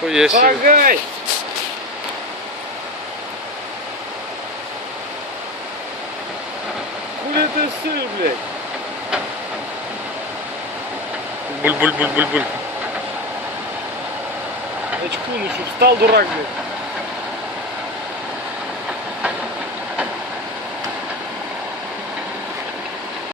Хуя себе. Помогай! Хули ты ссышь, блядь? Буль-буль-буль-буль-буль. Очку, ну что, встал дурак, блядь?